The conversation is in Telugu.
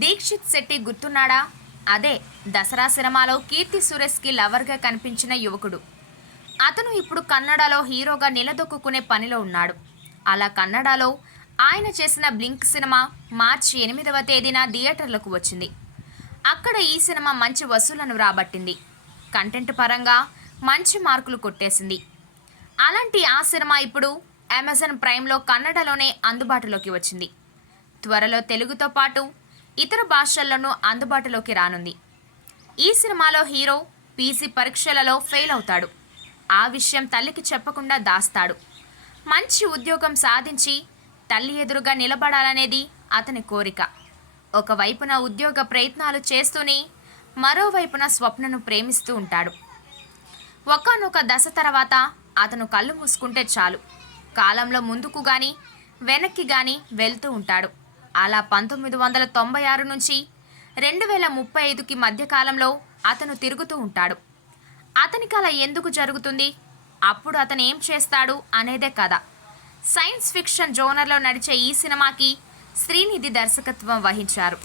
దీక్షిత్ శెట్టి గుర్తున్నాడా? అదే దసరా సినిమాలో కీర్తి సురేష్కి లవర్గా కనిపించిన యువకుడు. అతను ఇప్పుడు కన్నడలో హీరోగా నిలదొక్కునే పనిలో ఉన్నాడు. అలా కన్నడలో ఆయన చేసిన బ్లింక్ సినిమా మార్చి ఎనిమిదవ తేదీన థియేటర్లకు వచ్చింది. అక్కడ ఈ సినిమా మంచి వసూలను రాబట్టింది. కంటెంట్ పరంగా మంచి మార్కులు కొట్టేసింది. అలాంటి ఆ సినిమా ఇప్పుడు అమెజాన్ ప్రైమ్లో కన్నడలోనే అందుబాటులోకి వచ్చింది. త్వరలో తెలుగుతో పాటు ఇతర భాషల్లోనూ అందుబాటులోకి రానుంది. ఈ సినిమాలో హీరో పీసీ పరీక్షలలో ఫెయిల్ అవుతాడు. ఆ విషయం తల్లికి చెప్పకుండా దాస్తాడు. మంచి ఉద్యోగం సాధించి తల్లి ఎదురుగా నిలబడాలనేది అతని కోరిక. ఒకవైపున ఉద్యోగ ప్రయత్నాలు చేస్తూనే మరోవైపున స్వప్నను ప్రేమిస్తూ ఉంటాడు. ఒకనొక దశ తర్వాత అతను కళ్ళు మూసుకుంటే చాలు. కాలంలో ముందుకు కానీ వెనక్కి కానీ వెళ్తూ ఉంటాడు. అలా పంతొమ్మిది వందల తొంభై ఆరు నుంచి రెండు వేల ముప్పై ఐదుకి మధ్యకాలంలో అతను తిరుగుతూ ఉంటాడు. అతనికి అలా ఎందుకు జరుగుతుంది? అప్పుడు అతను ఏం చేస్తాడు అనేదే కథ. సైన్స్ ఫిక్షన్ జోనర్లో నడిచే ఈ సినిమాకి శ్రీనిధి దర్శకత్వం వహించారు.